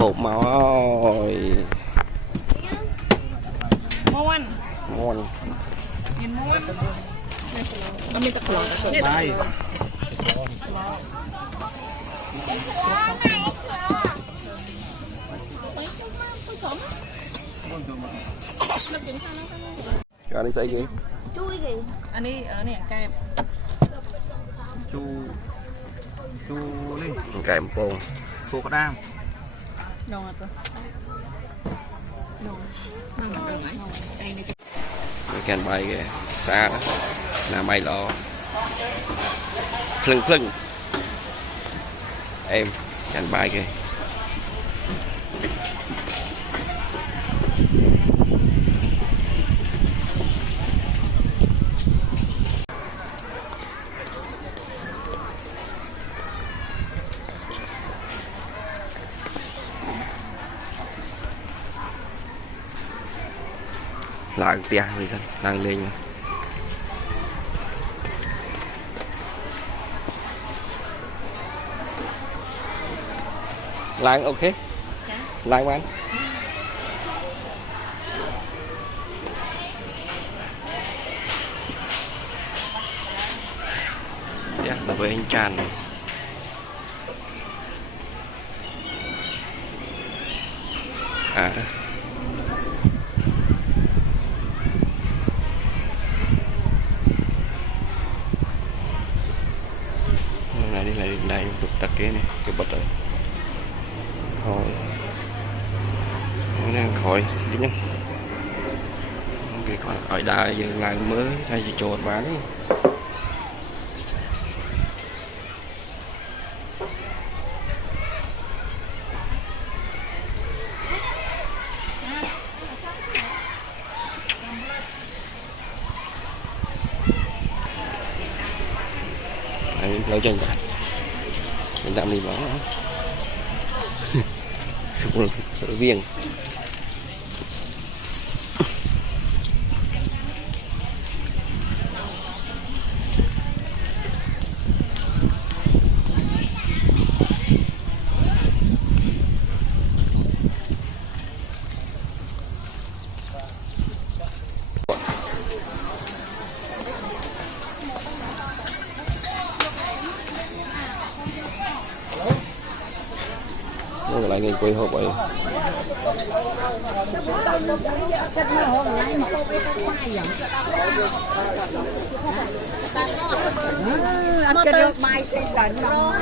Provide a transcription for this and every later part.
khổ máu rồi Muôn ngon nhìn muôn nó mới tắt lò Bài. cho anh xây gì chui kì anh đi ở này kem Chu lên. kèm bông Cô có đam. đâu rồi mang mặt đường ấy đây này kèn bay kìa xa đó là bay lo phừng phừng em kèn bay kìa lạng tia người thân đang lên lạng ok lạng bán yeah, là với anh Tràn này à đi lại đây tục tật cái này cái bật rồi thôi nên khỏi đi nhá cái còn ở đây giờ ngày mới thay gì trộn bán đi lâu chân cả mình làm gì đó sự viên nó lại nghe quay hộp vậy anh cho được mai xây sẵn khó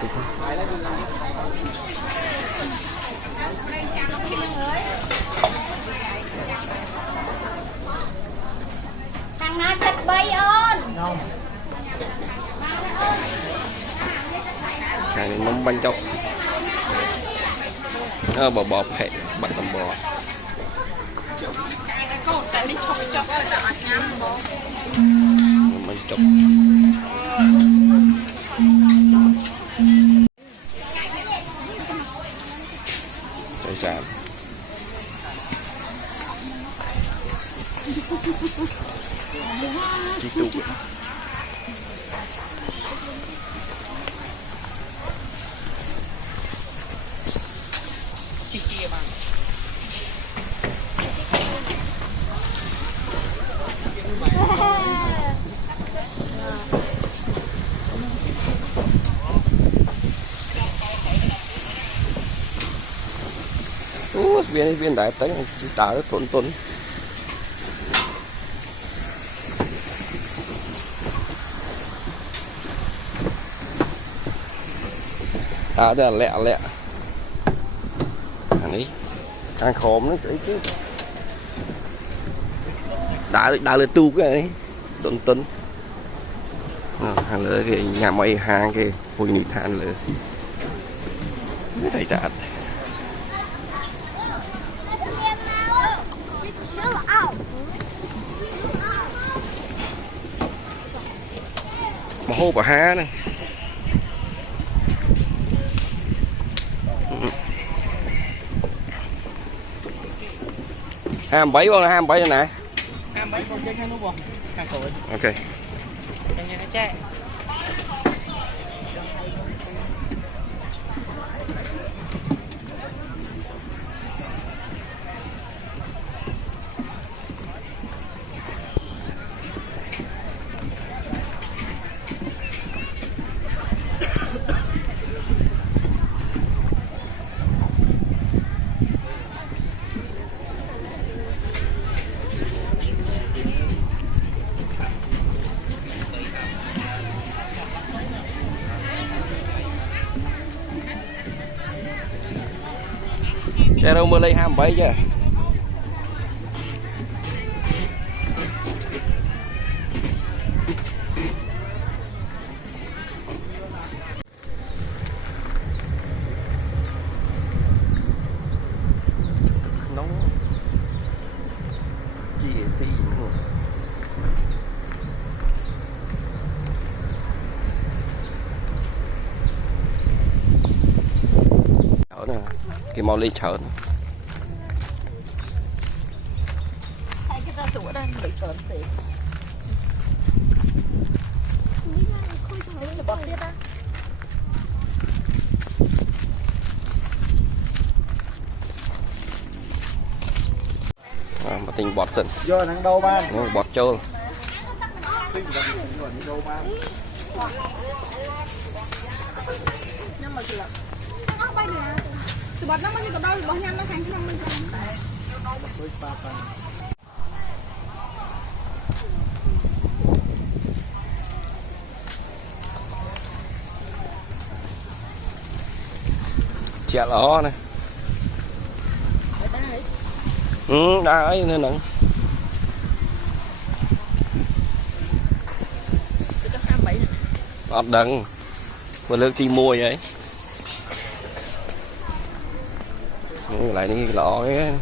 tí sao thằng nào chặt bay ơn cái này nóng bánh chóc bò bò hệ bắt tầm bò bánh chóc hải sản chi tu kia bằng viên đại tới chỉ tạo nó thuận tuần à đây là lẹ lẹ anh ấy càng khóm nó chứ đã lên tu cái này tuần tuần hàng lỡ cái nhà máy hàng cái hồi nị than lỡ nó xảy ra mà hô bà há này 27 bông là 27 rồi nè. 27 con chơi khăn đúng không? Hàng tuổi. Ok. Đây nha nó chạy. Xe đâu mưa lấy 27 chứ. Nóng gì xì nữa. Chở nè, cái mau lên chở nè. Hai cái ta sủa đây bị tổn tiền. Bọt tiếp á. Mà tình bọt sần. Do nắng đâu ba. Bọt trâu. Bọt nó mới như đâu, bọt nhăn nó thành cái mình. Chè lỏ này. Đá ấy nên nặng. Ọt đằng. Mà lương ti mua vậy. Lại đi lọ cái.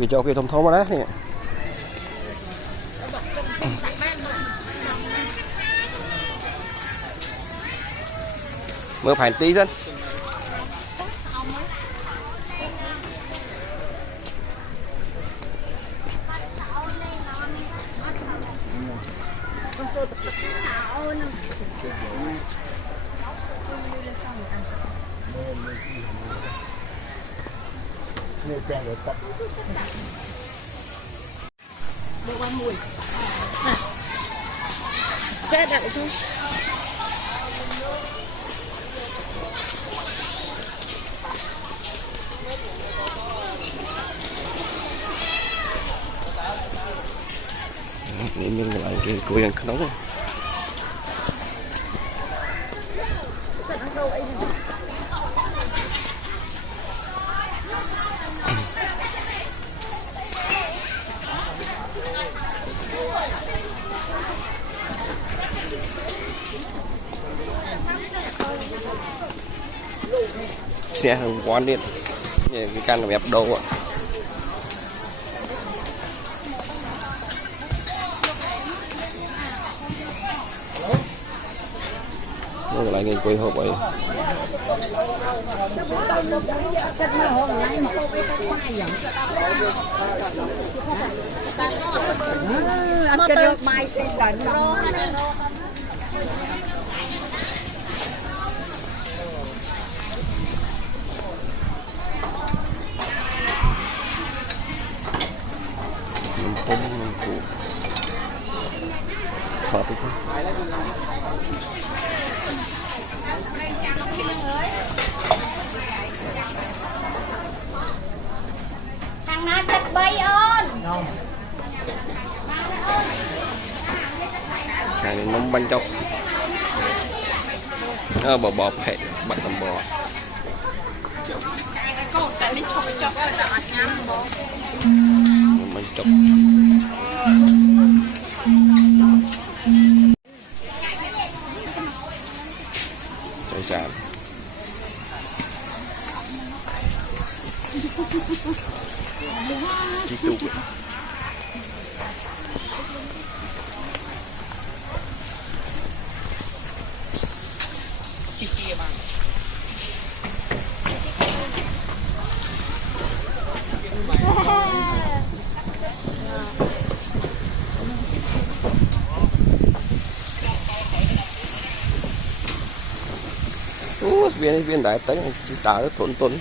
Đi cho cái thông thông đó nè. Mưa phải tí dân. Được ăn mùi. Chết đặt lại cho. Nhưng lại cái cùi ăn nóng. Xe quán điện. Cái căn là ép đồ ạ. Nó lại nghe quay hộp ấy. Ăn cái nước mai xay sẵn. Hợp đi xem. Thằng nào chặt bay ơn. Cái này nóng bánh chọc. Bò bò hẹ bắt tầm bò. Bánh chọc. Hải sản. Chi tục. Kia bằng. viên đại tới chỉ đá rất tốn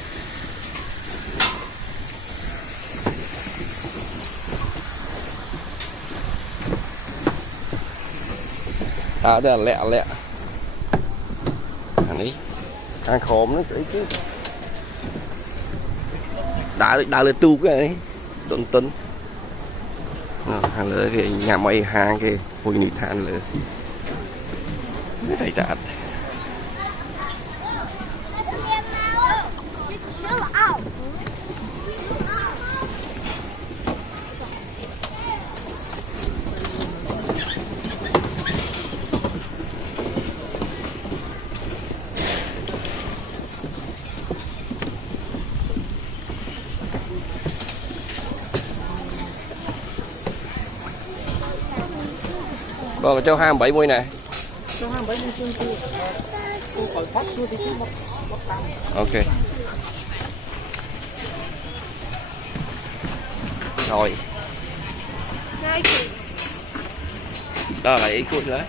đá đây là lẹ này càng khóm nó sẽ chứ đá lên tu cái này tốn hàng lỡ cái nhà máy hàng cái hồi nít than lỡไม่ใส่จาน Còn cho 27 nè. Cho 27 chương cô. Cô khỏi phát cô thì cứ một năm. Ok. Rồi. Đó là ý khuôn đấy.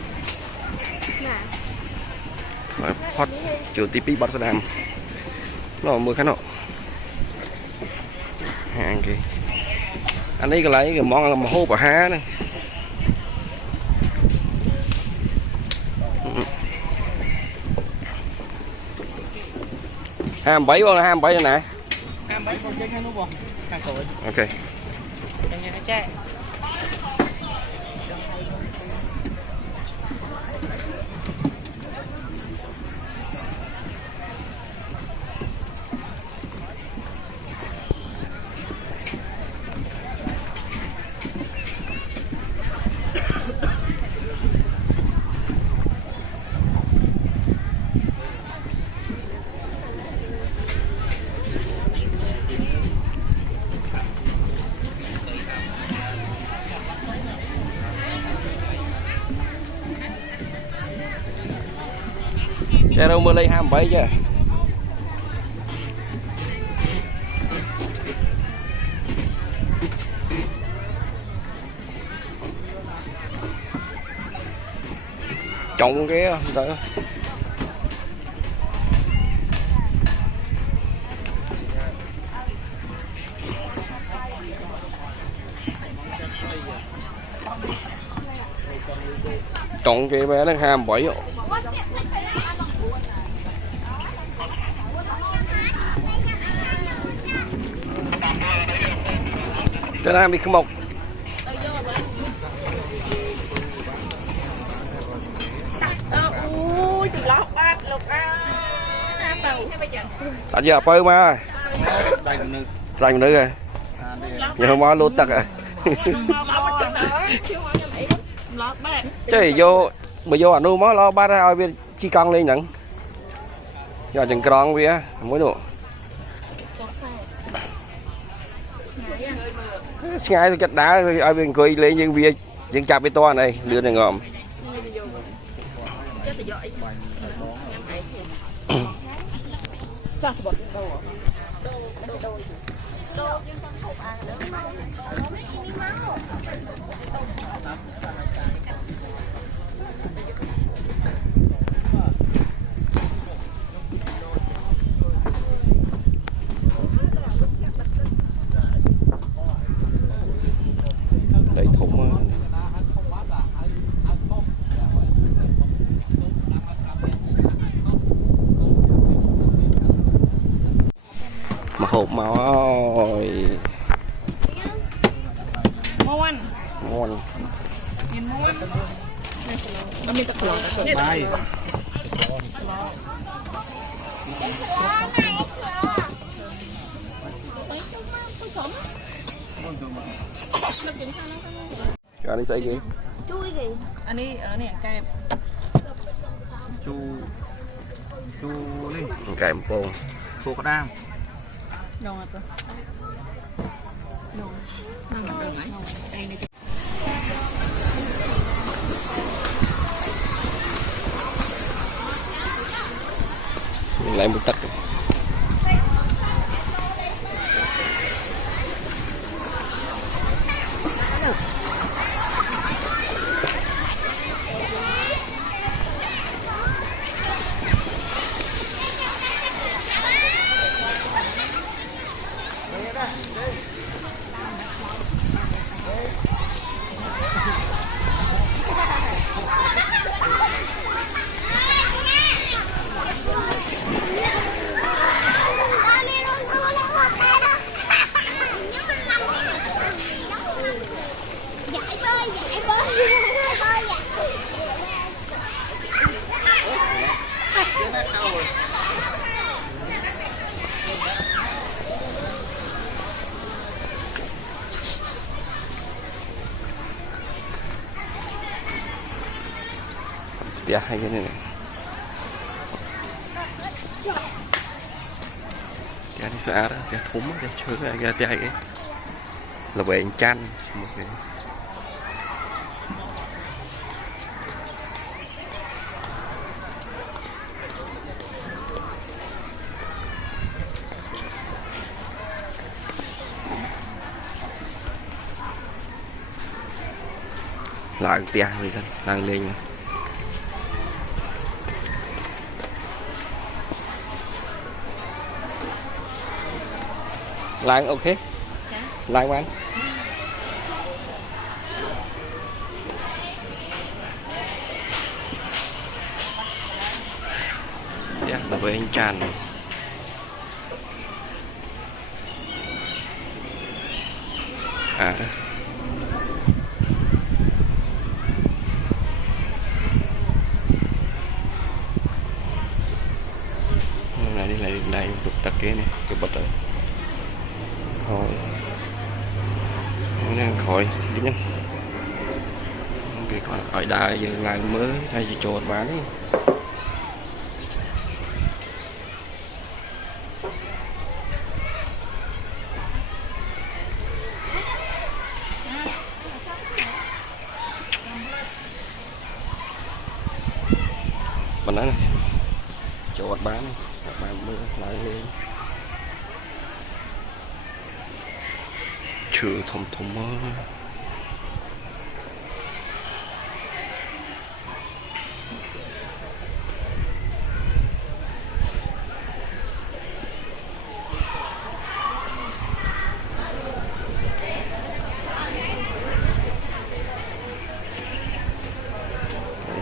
Hot chủ tipi bắt đam. Nó mưa khá nọ. Hàng kì. Anh ấy có lấy cái món làm hô bà há này. Ham 7 con là 27 rồi nè. 27 con chơi khăn đúng không? Hàng tuổi. Ok. Anh nghe nó chạy. Xe đâu mưa lấy 27 chứ. Trồng cái đó. Trồng cái bé nó 27 rồi. Cái này bị không mọc. Tại giờ bơi mà. Dành nữa rồi. Giờ mà lột tặc à. Chứ vô bây giờ anh nuôi mới lo ba ra ai biết chi căng lên nhận. Giờ chừng con bia mới độ. Ngay chất đá ai bên cười lên những bia những chạp bê to này đưa này ngòm. Đẩy thủng mà hộp màu ơi Muôn. ngon. Nhìn muôn. Nóมีตะกร้อ Bay. Cho anh xây gì? Chui kì. อันนี้เนี่ยแก Chu đi. Kèm bông. Khô có đam. ดองอ่ะ Nó mặt đường ấy. Đây này. Lại một tấc. tia hay cái này này tia đi xa đó tia thúng tia chơi cái tia cái là về chăn một cái lại tia người thân đang lên Lan ok Lan bạn yeah, là với anh Chan này à này đi lại đây tục tắc cái này cái bật rồi thôi nên khỏi đi nhá cái còn ở đây giờ lại mới hay gì trộn bán đi mình nói này trộn bán đi bán mới lại lên chưa thông thông mơ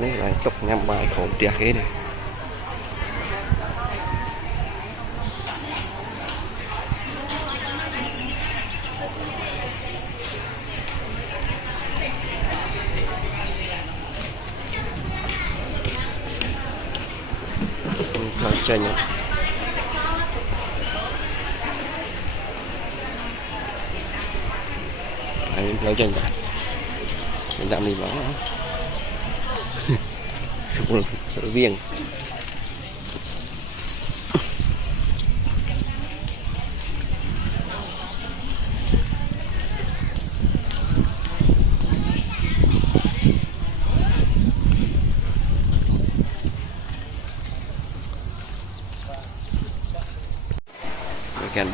này là chọc nhằm bài khổ tiệt cái này chanh này anh nói chanh cả mình làm gì đó sợ viền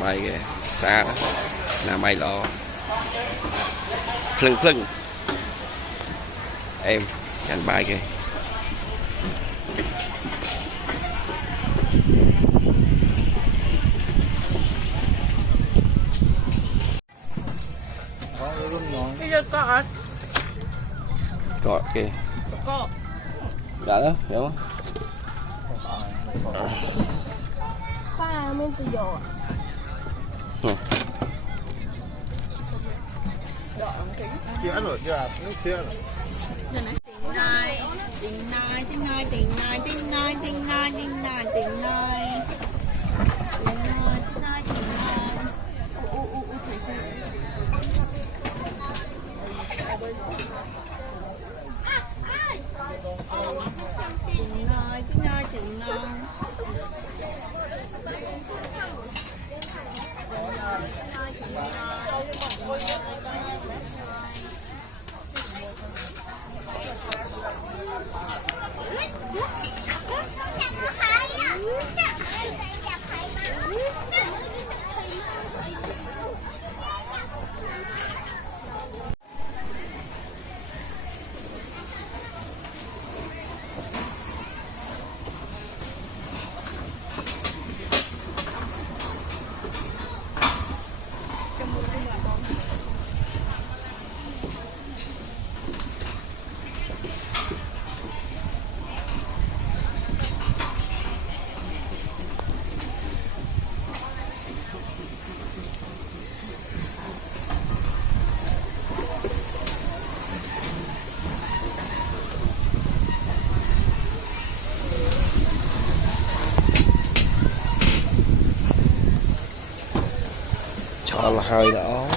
bay kìa xa đó là bay lo phừng phừng em can bay kìa cọ kìa đã đó hiểu không pha men từ dầu Chết rồi, chưa? Nước chết rồi. cho là hơi đó